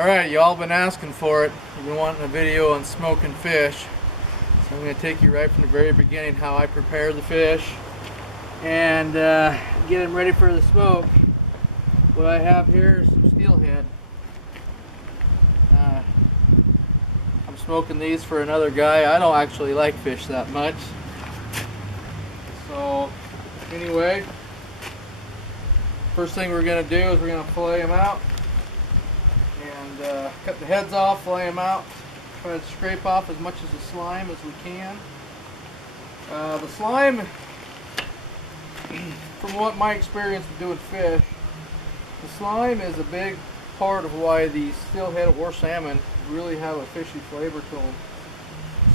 Alright, y'all been asking for it. You've been wanting a video on smoking fish. So I'm going to take you right from the very beginning how I prepare the fish and get them ready for the smoke. What I have here is some steelhead. I'm smoking these for another guy. I don't actually like fish that much. So anyway, first thing we're going to do is we're going to fillet them out. And cut the heads off, fillet them out, try to scrape off as much of the slime as we can. The slime, from what my experience of doing fish, the slime is a big part of why the steelhead or salmon really have a fishy flavor to them.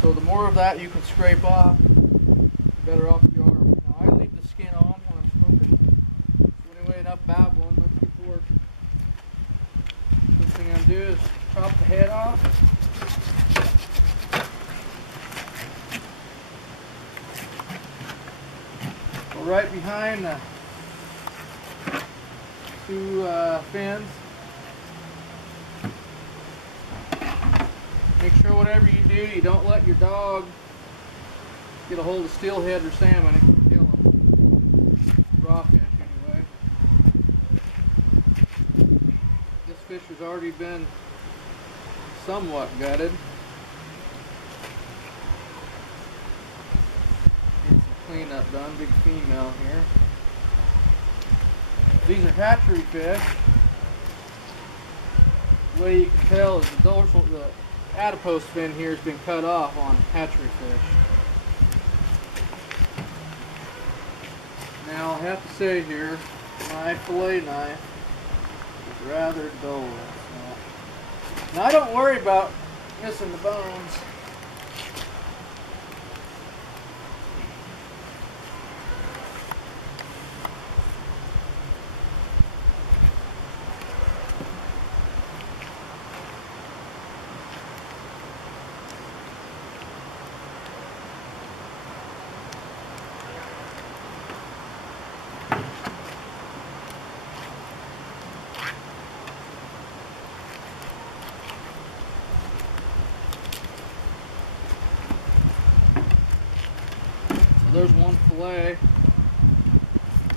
So the more of that you can scrape off, the better off you are. Now I leave the skin on when I'm smoking. So anyway, enough babbling, let's get to work. First thing I'm going to do is chop the head off. Go right behind the two fins. Make sure whatever you do, you don't let your dog get a hold of steelhead or salmon. It can kill them. Raw fish anyway. This fish has already been somewhat gutted. Get some cleanup done. Big female here. These are hatchery fish. The way you can tell is the adipose fin here has been cut off on hatchery fish. Now I'll have to say here, my fillet knife is rather dull. So. Now I don't worry about missing the bones. There's one fillet.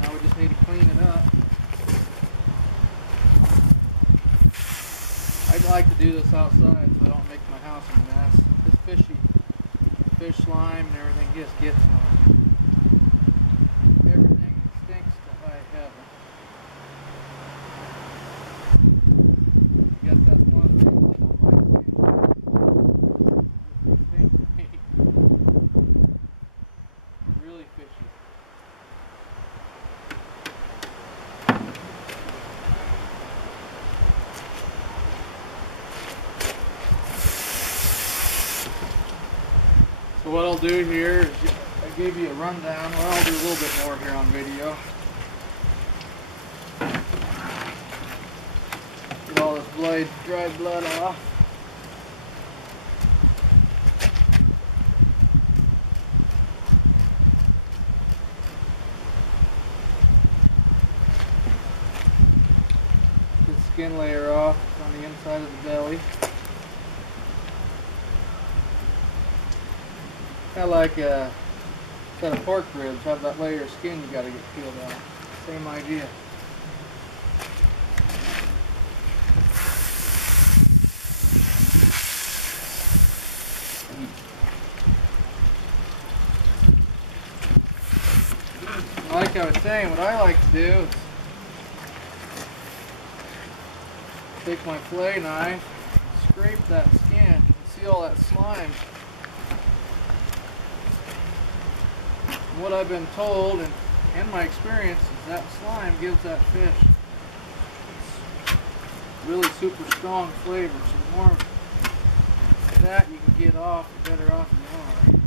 Now we just need to clean it up. I'd like to do this outside so I don't make my house a mess. This fish slime and everything just gets on everything. It stinks to high heaven. I guess that's one of the things I don't like. It stinks to me. Really fishy. So what I'll do here is I gave you a rundown. Well, I'll do a little bit more here on video. Get all this dried blood off. Skin layer off on the inside of the belly. Kind of like a set of pork ribs, have that layer of skin you got to get peeled out. Same idea. Like I was saying, what I like to do is take my fillet knife, scrape that skin, see all that slime. What I've been told and my experience is that slime gives that fish really super strong flavor. So the more of that you can get off, the better off you are.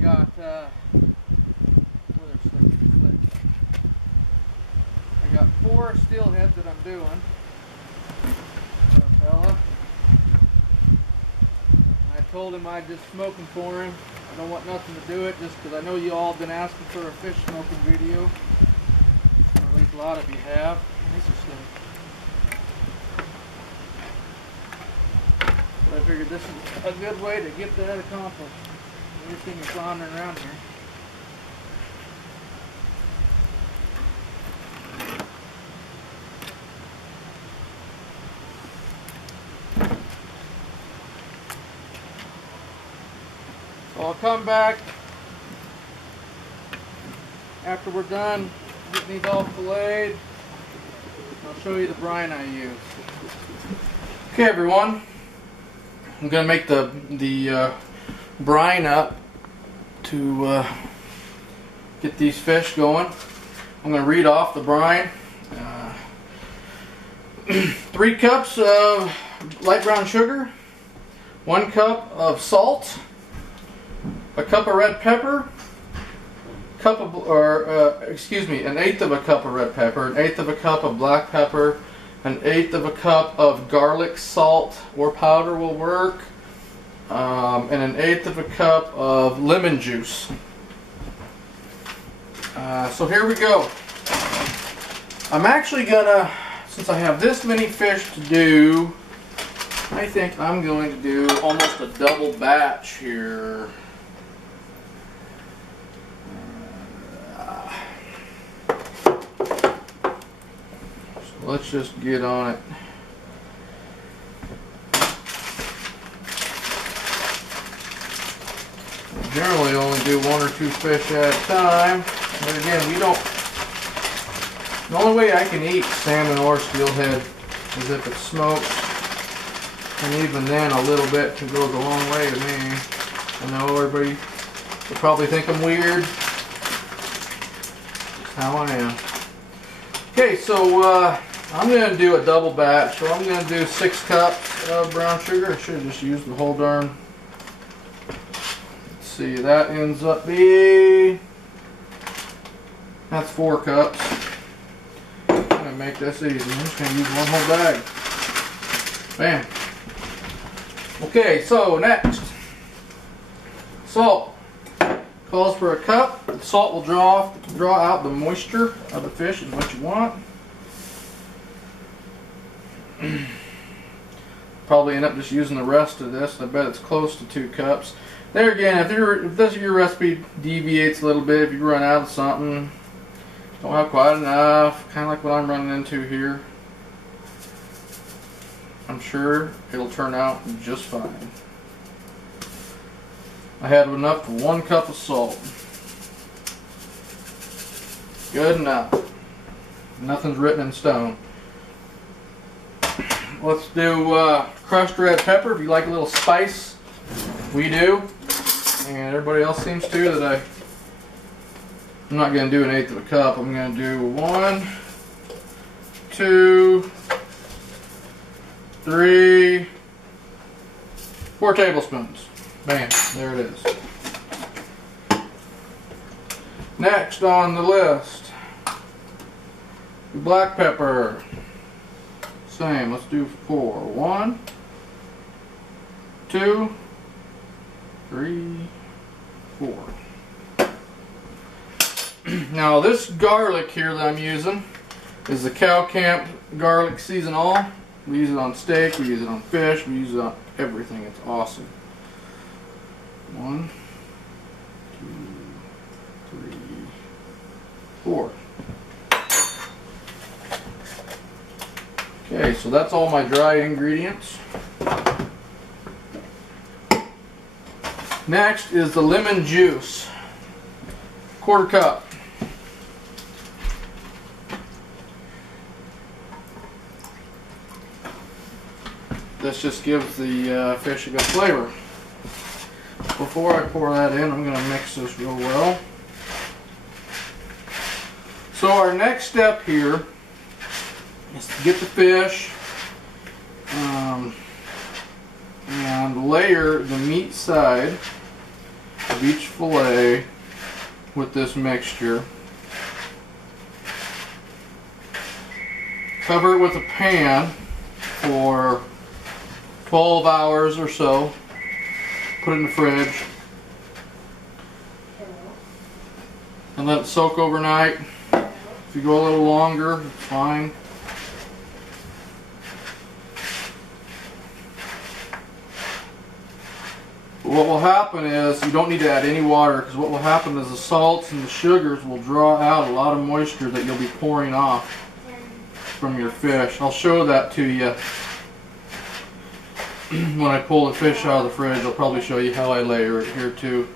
got I got 4 steelhead that I'm doing for a fella. I told him I'd just smoke them for him. I don't want nothing to do it, just because I know you all have been asking for a fish smoking video. Or at least a lot of you have. These are slim. So I figured this is a good way to get that accomplished. Everything is floundering around here. So I'll come back after we're done getting these all filleted. I'll show you the brine I use. Okay, everyone. I'm going to make the brine up to get these fish going. I'm going to read off the brine. 3 cups of light brown sugar, 1 cup of salt, a cup of red pepper, an eighth of a cup of red pepper, an eighth of a cup of black pepper, an eighth of a cup of garlic salt or powder will work, and an eighth of a cup of lemon juice. So here we go. I'm actually gonna, since I have this many fish to do, I think I'm going to do almost a double batch here. Let's just get on it. Generally only do 1 or 2 fish at a time. But again, we don't. The only way I can eat salmon or steelhead is if it's smoked. And even then, a little bit goes a long way to me. I know everybody will probably think I'm weird. That's how I am. Okay, so I'm going to do a double batch, so I'm going to do 6 cups of brown sugar. I should have just used the whole darn. Let's see, that ends up being, that's 4 cups. I'm going to make this easy. I'm just going to use 1 whole bag. Bam. Okay, so next, salt. Calls for a cup. The salt will draw out the moisture of the fish is what you want. Probably end up just using the rest of this. I bet it's close to 2 cups. There again, if your recipe deviates a little bit, if you run out of something, don't have quite enough, kind of like what I'm running into here, I'm sure it'll turn out just fine. I had enough for 1 cup of salt. Good enough. Nothing's written in stone. Let's do crushed red pepper. If you like a little spice, we do. And everybody else seems to. I'm not going to do an eighth of a cup. I'm going to do 1, 2, 3, 4 tablespoons. Bam, there it is. Next on the list, black pepper. Same, let's do 4. 1, 2, 3, 4. Now this garlic here that I'm using is the Cow Camp Garlic Season All. We use it on steak, we use it on fish, we use it on everything. It's awesome. 1, 2, 3, 4. Okay, so that's all my dry ingredients. Next is the lemon juice. 1/4 cup. This just gives the fish a good flavor. Before I pour that in, I'm going to mix this real well. So our next step here is to get the fish and layer the meat side of each fillet with this mixture. Cover it with a pan for 12 hours or so. Put it in the fridge. And let it soak overnight. If you go a little longer, it's fine. But what will happen is, you don't need to add any water, because what will happen is the salts and the sugars will draw out a lot of moisture that you'll be pouring off from your fish. I'll show that to you when I pull the fish out of the fridge. I'll probably show you how I layer it here too.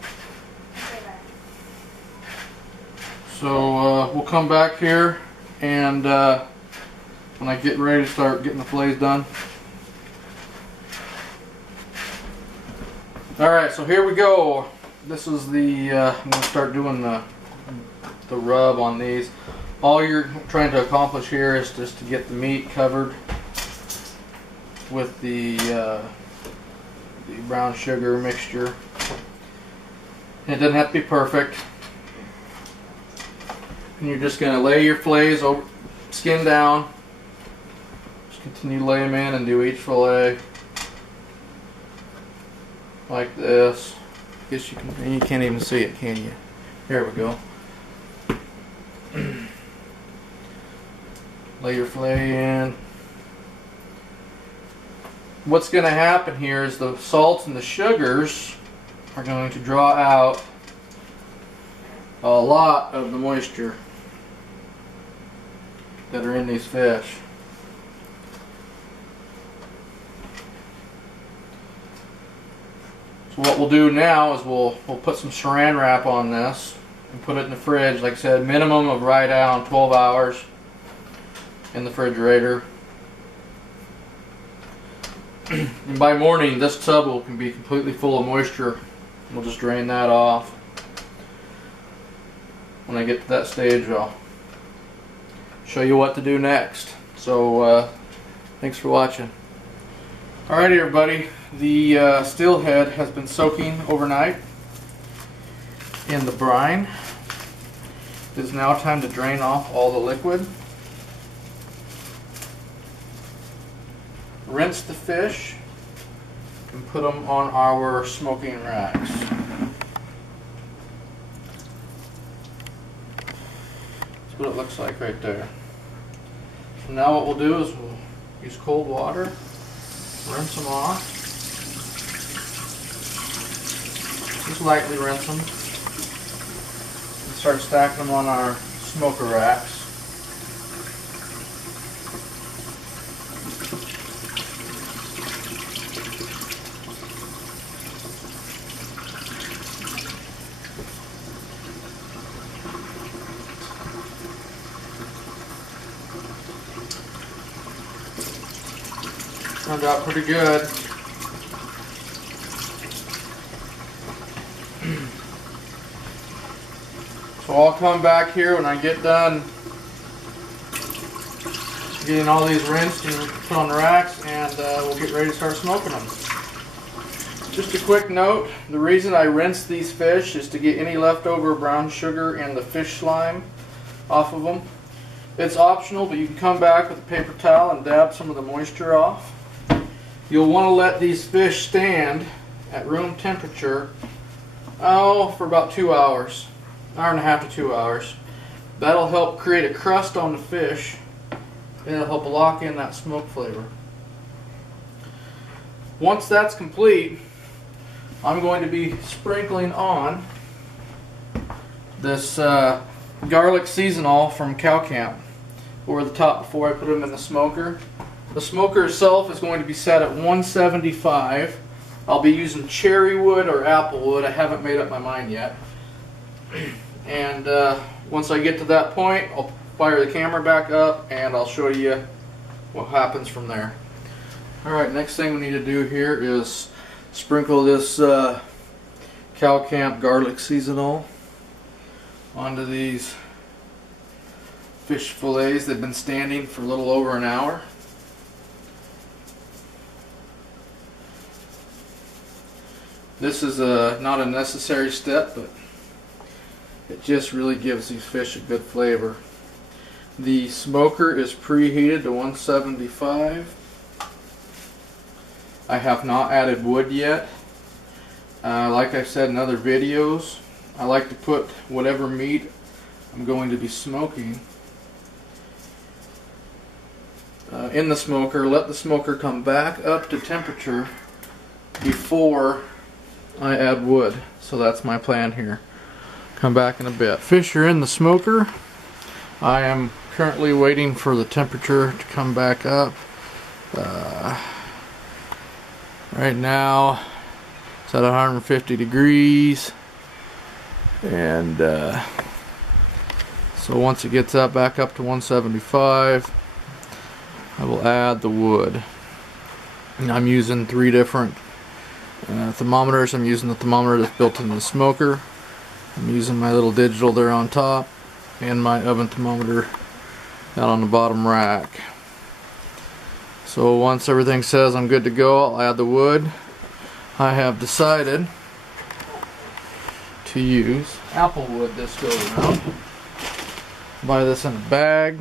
So we'll come back here and when I get ready to start getting the fillets done. Alright, so here we go. This is the, I'm going to start doing the rub on these. All you're trying to accomplish here is just to get the meat covered with the brown sugar mixture. It doesn't have to be perfect. And you're just going to lay your fillets over, skin down. Just continue to lay them in and do each fillet like this. I guess you can. You can't even see it, can you? Here we go. Lay your fillet in. What's going to happen here is the salts and the sugars are going to draw out a lot of the moisture that are in these fish. So what we'll do now is we'll put some saran wrap on this and put it in the fridge. Like I said, minimum of right down 12 hours in the refrigerator. And by morning, this tub can be completely full of moisture. We'll just drain that off. When I get to that stage, I'll show you what to do next. So thanks for watching. Alrighty everybody, the steelhead has been soaking overnight in the brine. It is now time to drain off all the liquid. Rinse the fish and put them on our smoking racks. That's what it looks like right there. So now what we'll do is we'll use cold water, rinse them off, just lightly rinse them, and start stacking them on our smoker racks. Turned out pretty good. So I'll come back here when I get done getting all these rinsed and put on the racks, and we'll get ready to start smoking them. Just a quick note, the reason I rinse these fish is to get any leftover brown sugar and the fish slime off of them. It's optional, but you can come back with a paper towel and dab some of the moisture off. You'll want to let these fish stand at room temperature for about 2 hours, hour and a half to 2 hours. That'll help create a crust on the fish, and it'll help lock in that smoke flavor. Once that's complete, I'm going to be sprinkling on this garlic seasonal from Cow Camp over the top before I put them in the smoker. The smoker itself is going to be set at 175. I'll be using cherry wood or apple wood. I haven't made up my mind yet. And once I get to that point, I'll fire the camera back up and I'll show you what happens from there. Alright, next thing we need to do here is sprinkle this Cow Camp garlic seasonal onto these fish fillets. They've been standing for a little over an hour. This is not a necessary step, but it just really gives these fish a good flavor. The smoker is preheated to 175. I have not added wood yet. Like I said in other videos, I like to put whatever meat I'm going to be smoking in the smoker, let the smoker come back up to temperature before I add wood. So that's my plan here. Come back in a bit. Fish are in the smoker. I am currently waiting for the temperature to come back up. Right now it's at 150 degrees, and so once it gets up back up to 175, I will add the wood. And I'm using 3 different thermometers. I'm using the thermometer that's built in the smoker. I'm using my little digital there on top, and my oven thermometer down on the bottom rack. So once everything says I'm good to go, I'll add the wood. I have decided to use apple wood this go around. Buy this in a bag,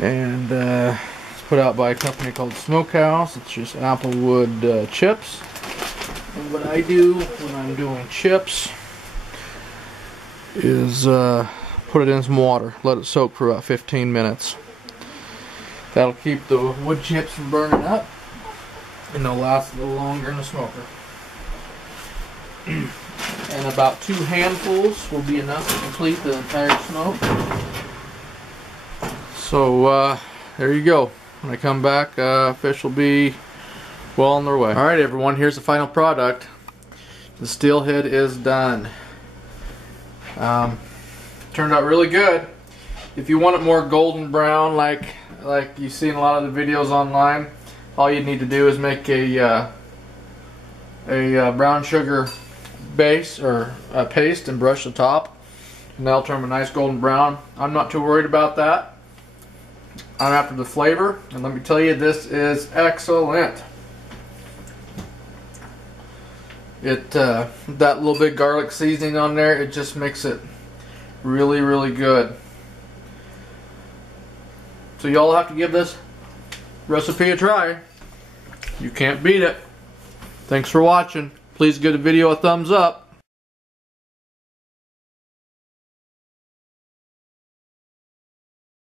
and it's put out by a company called Smokehouse. It's just apple wood chips. And what I do when I'm doing chips is put it in some water, let it soak for about 15 minutes. That'll keep the wood chips from burning up, and they'll last a little longer in the smoker. And about 2 handfuls will be enough to complete the entire smoke. So there you go. When I come back, fish will be well on their way. Alright everyone, here's the final product. The steelhead is done. Turned out really good. If you want it more golden brown like you see in a lot of the videos online, all you need to do is make a brown sugar base or a paste and brush the top, and that'll turn them a nice golden brown. I'm not too worried about that. I'm after the flavor, and let me tell you, this is excellent. That little bit garlic seasoning on there, it just makes it really, really good. So y'all have to give this recipe a try. You can't beat it. Thanks for watching. Please give the video a thumbs up.